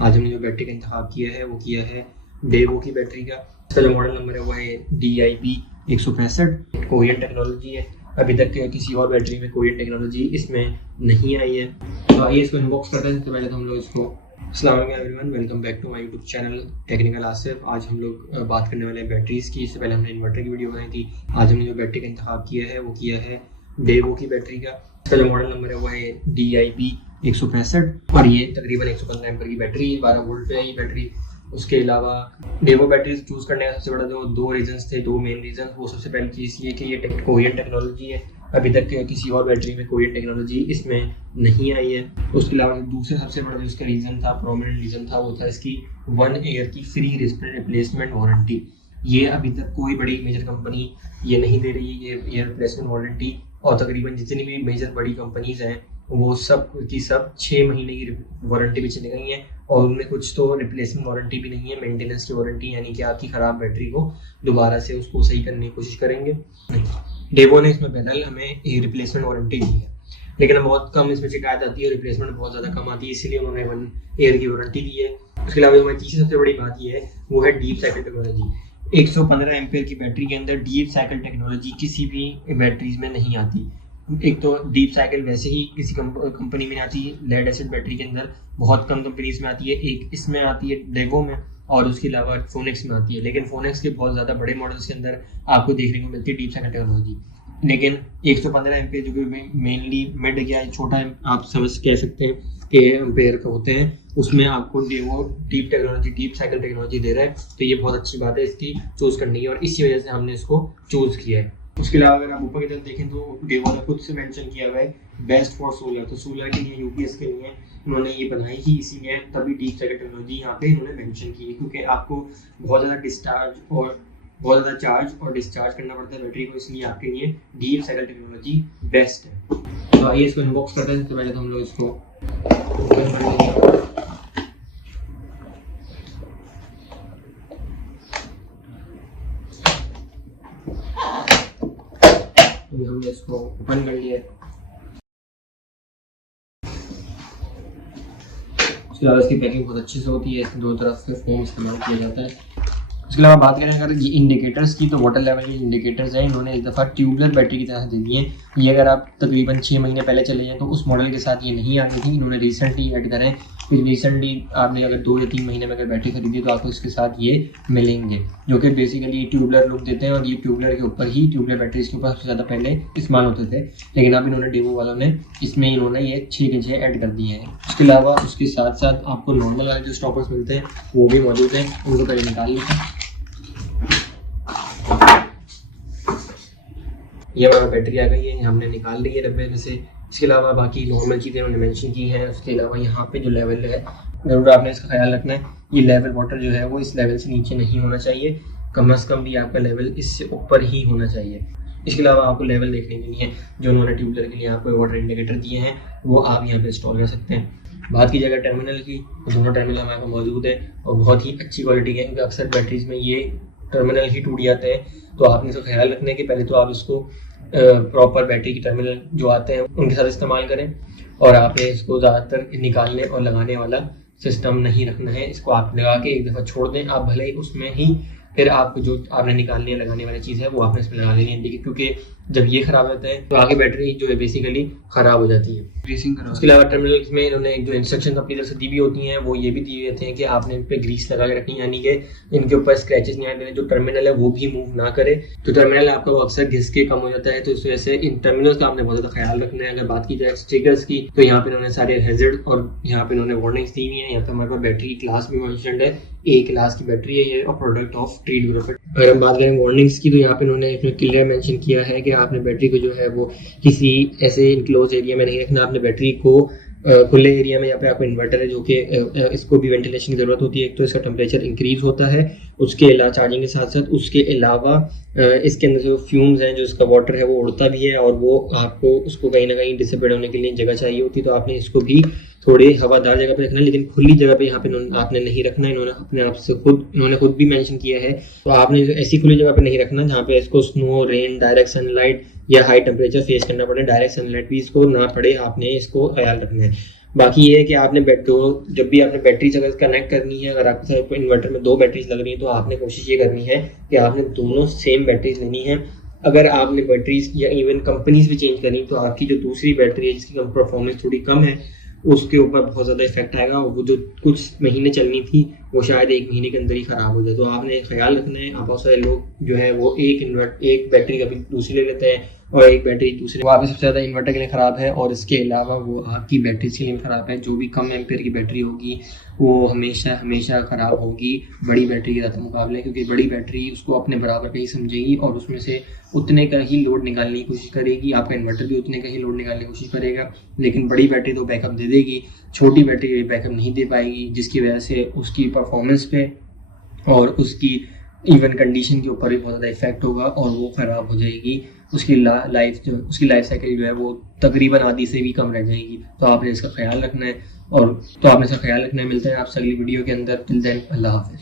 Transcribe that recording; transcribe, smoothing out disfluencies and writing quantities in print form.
आज हमने जो बैटरी का इंतखाब किया है वो किया है डेवो की बैटरी का। इसका जो मॉडल नंबर है वो है DIB165। कोरियन टेक्नोलॉजी है। अभी तक किसी और बैटरी में कोरियन टेक्नोलॉजी इसमें नहीं आई है। तो आइए इसको अनबॉक्स करते हैं। सबसे पहले तो हम लोग इसको अस्सलाम वालेकुम everyone, welcome back to my YouTube channel Technical Asif. आज हम लोग बात करने वाले हैं बैटरीज़ की। इससे पहले हमने इन्वर्टर की वीडियो बनाई थी। आज हमने जो बैटरी का इंतखाब किया है वो किया है डेवो की बैटरी का। इसका जो मॉडल नंबर है वो है DIB165 और ये तकरीबन 115 एम्पीयर की बैटरी, 12 वोल्ट पे है ये बैटरी। उसके अलावा डेवो बैटरीज चूज़ करने का सबसे बड़ा जो दो रीजंस थे, दो मेन रीजन। वो सबसे पहली चीज़ ये कि ये कोरियन टेक्नोलॉजी है। अभी तक किसी और बैटरी में कोरियन टेक्नोलॉजी इसमें नहीं आई है। उसके अलावा दूसरा सबसे बड़ा जो इसका रीज़न था, प्रोमिनेंट रीज़न था, वो था इसकी 1 ईयर की फ्री रिप्लेसमेंट वारंटी। ये अभी तक कोई बड़ी मेजर कंपनी ये नहीं दे रही है, ये ईयर रिप्लेसमेंट वारंटी। और तकरीबन जितनी भी मेजर बड़ी कंपनीज हैं वो सब की सब 6 महीने की वारंटी भी चली गई हैं। और उनमें कुछ तो रिप्लेसमेंट वारंटी भी नहीं है, मेंटेनेंस की वारंटी, यानी कि आपकी ख़राब बैटरी को दोबारा से उसको सही करने की कोशिश करेंगे। डेवो ने इसमें बहरहाल हमें रिप्लेसमेंट वारंटी दी है, लेकिन बहुत कम इसमें शिकायत आती है, रिप्लेसमेंट बहुत ज़्यादा कम आती है, इसीलिए उन्होंने 1 ईयर की वारंटी दी है। उसके अलावा हमारी तीसरी सबसे बड़ी बात यह है वो है डीप साइकिल टेक्नोलॉजी। 115 एम्पीयर की बैटरी के अंदर डीप साइकिल टेक्नोलॉजी किसी भी बैटरीज में नहीं आती। एक तो डीप साइकिल वैसे ही किसी कंपनी में आती है, लेड एसिड बैटरी के अंदर बहुत कम कंपनीज में आती है, एक इसमें आती है डेवो में, और उसके अलावा फोनेक्स में आती है। लेकिन फोनेक्स के बहुत ज़्यादा बड़े मॉडल्स के अंदर आपको देखने को मिलती है डीप साइकिल टेक्नोलॉजी। लेकिन 115 एम्पेयर जो कि मेनली मिड या छोटा आप समझ कह सकते हैं कि एम्पेयर का होते हैं, उसमें आपको डेवो डीप साइकिल टेक्नोलॉजी दे रहा है। तो ये बहुत अच्छी बात है इसकी चूज़ करने की, और इसी वजह से हमने इसको चूज़ किया है। उसके अलावा अगर आप ऊपर की तरफ देखें तो डेवो ने खुद से मेंशन किया हुआ है बेस्ट फॉर सोलर। तो सोलर के लिए, यूपीएस के लिए उन्होंने ये बनाई ही इसीलिए, तभी डीप साइकिल टेक्नोलॉजी यहाँ पे इन्होंने मेंशन की है, क्योंकि आपको बहुत ज़्यादा चार्ज और डिस्चार्ज करना पड़ता है बैटरी को, इसलिए आपके लिए डीप साइकिल टेक्नोलॉजी बेस्ट है। तो आइए इसको अनबॉक्स करते हैं। तो पहले तो हम लोग इसको हमने इसको ओपन कर लिया। उसके अलावा इसकी पैकिंग बहुत अच्छी से होती है, इसके दो तरफ से फोम इस्तेमाल किया जाता है। उसके अलावा बात करें अगर इंडिकेटर्स की, तो वाटर लेवल के इंडिकेटर्स हैं इन्होंने इस दफ़ा ट्यूबलर बैटरी की तरह दे दिए हैं। ये अगर आप तकरीबन 6 महीने पहले चले जाएँ तो उस मॉडल के साथ ये नहीं आनी थी, इन्होंने रिसेंटली ऐड करें। रिसेंटली आपने अगर 2 या 3 महीने में अगर बैटरी खरीदी तो आपको इसके साथ ये मिलेंगे, जो कि बेसिकली ट्यूबलर लुक देते हैं। और ये ट्यूबलर के ऊपर ही, ट्यूबलर बैटरीज के ऊपर सबसे ज़्यादा पहले इस्तेमाल होते थे, लेकिन अब इन्होंने डेवो वालों ने इसमें इन्होंने ये 6 के 6 ऐड कर दिए हैं। उसके अलावा उसके साथ साथ आपको नॉर्मल वाले जो स्टॉपर्स मिलते हैं वो भी मौजूद हैं, उनको पहले निकाल लेते हैं। ये हमारा बैटरी आ गई है, हमने निकाल ली है डब्बे में से। इसके अलावा बाकी नॉर्मल चीज़ें उन्होंने मेंशन की है। उसके अलावा यहाँ पे जो लेवल है ज़रूर आपने इसका ख्याल रखना है, ये लेवल वाटर जो है वो इस लेवल से नीचे नहीं होना चाहिए, कम अज़ कम भी आपका लेवल इससे ऊपर ही होना चाहिए। इसके अलावा आपको लेवल देखने के लिए जो उन्होंने ट्यूबलर के लिए आपको वाटर इंडिकेटर दिए हैं वो आप यहाँ पे इंस्टॉल कर सकते हैं। बात की जाएगा टर्मिनल की, तो दोनों टर्मिनल हमारे पास मौजूद है और बहुत ही अच्छी क्वालिटी के हैं, क्योंकि अक्सर बैटरीज में ये टर्मिनल ही टूट जाते हैं। तो आपने इसका ख्याल रखना है कि पहले तो आप इसको प्रॉपर बैटरी की टर्मिनल जो आते हैं उनके साथ इस्तेमाल करें, और आपने इसको ज़्यादातर निकालने और लगाने वाला सिस्टम नहीं रखना है। इसको आप लगा के एक दफ़ा छोड़ दें, आप भले ही उसमें ही फिर आपको जो आपने निकालने लगाने वाली चीज़ है वो आपने इसमें लगा लेनी है, क्योंकि जब ये ख़राब होता है तो आगे बैटरी जो है बेसिकली ख़राब हो जाती है। ग्रीसिंग करो। उसके अलावा टर्मिनल्स में इन्होंने जो इंस्ट्रक्शन अपनी तरफ से दी भी होती हैं वो ये भी दिए रहते हैं कि आपने इन पर ग्रीस लगा के रखनी है, यानी कि इनके ऊपर स्क्रैचेस नहीं आने, जो टर्मिनल है वो भी मूव ना करे। तो टर्मिनल आपका वो अक्सर घिस के कम हो जाता है, तो इस वजह से इन टर्मिनल्स का आपने बहुत ज़्यादा ख्याल रखना है। अगर बात की जाए स्टिकर्स की, तो यहाँ पे इन्होंने सारे हैजर्ड और यहाँ पे इन्होंने वार्निंग्स दी हुई हैं। यहाँ पे हमारे पास बैटरी क्लास भी मेंशन्ड है, A क्लास की बैटरी है ये, और प्रोडक्ट ऑफ ट्रीड ग्रुप है। अगर हम बात करें वार्निंग्स की, तो यहाँ पे इन्होंने क्लियर मेंशन किया है कि आपने बैटरी को जो है वो किसी ऐसे इनक्लोज एरिया में नहीं रखना। आपने बैटरी को खुले एरिया में, यहाँ पे आपको इन्वर्टर है जो कि इसको भी वेंटिलेशन की ज़रूरत होती है। एक तो इसका टेम्परेचर इंक्रीज़ होता है, उसके अलावा चार्जिंग के साथ साथ उसके अलावा इसके अंदर जो फ्यूम्स हैं, जो इसका वाटर है वो उड़ता भी है, और वो आपको उसको कहीं ना कहीं डिसिपेट होने के लिए जगह चाहिए होती है। तो आपने इसको भी थोड़ी हवादार जगह पे रखना है, लेकिन खुली जगह पे यहाँ पे आपने नहीं रखना है। इन्होंने खुद भी मेंशन किया है, तो आपने ऐसी खुली जगह पे नहीं रखना जहाँ पे इसको स्नो, रेन, डायरेक्ट सनलाइट या हाई टेम्परेचर फेस करना पड़े। डायरेक्ट सनलाइट भी इसको ना पड़े, आपने इसको ख्याल रखना है। बाकी ये है कि आपने जब भी आपने बैटरीज अगर कनेक्ट करनी है, अगर आपके साथ इन्वर्टर में 2 बैटरीज लग रही है तो आपने कोशिश ये करनी है कि आपने दोनों सेम बैटरीज लेनी है। अगर आपने बैटरीज या इवन कंपनीज भी चेंज करनी तो आपकी जो दूसरी बैटरी है जिसकी परफॉर्मेंस थोड़ी कम है उसके ऊपर बहुत ज़्यादा इफेक्ट आएगा, और वो जो कुछ महीने चलनी थी वो शायद 1 महीने के अंदर ही ख़राब हो जाए। तो आपने ख्याल रखना है। आप बहुत सारे लोग जो है वो एक बैटरी कभी दूसरी ले लेते हैं और एक बैटरी दूसरी, वो आपकी सबसे ज़्यादा इन्वर्टर के लिए ख़राब है और इसके अलावा वो आपकी बैटरी के लिए ख़राब है। जो भी कम एम्पेयर की बैटरी होगी वो हमेशा हमेशा ख़राब होगी बड़ी बैटरी के मुकाबले, क्योंकि बड़ी बैटरी उसको अपने बराबर का ही समझेगी और उसमें से उतने का ही लोड निकालने की कोशिश करेगी। आपका इन्वर्टर भी उतने का ही लोड निकालने की कोशिश करेगा, लेकिन बड़ी बैटरी तो बैकअप दे देगी, छोटी बैटरी बैकअप नहीं दे पाएगी, जिसकी वजह से उसकी परफॉर्मेंस पे और उसकी इवन कंडीशन के ऊपर भी बहुत ज़्यादा इफेक्ट होगा और वो ख़राब हो जाएगी। उसकी लाइफ साइकिल जो है वो तकरीबन आधी से भी कम रह जाएगी। तो आपने इसका ख्याल रखना है। मिलता है आपसे अगली वीडियो के अंदर। टिल देन, अल्लाह हाफ़िज़।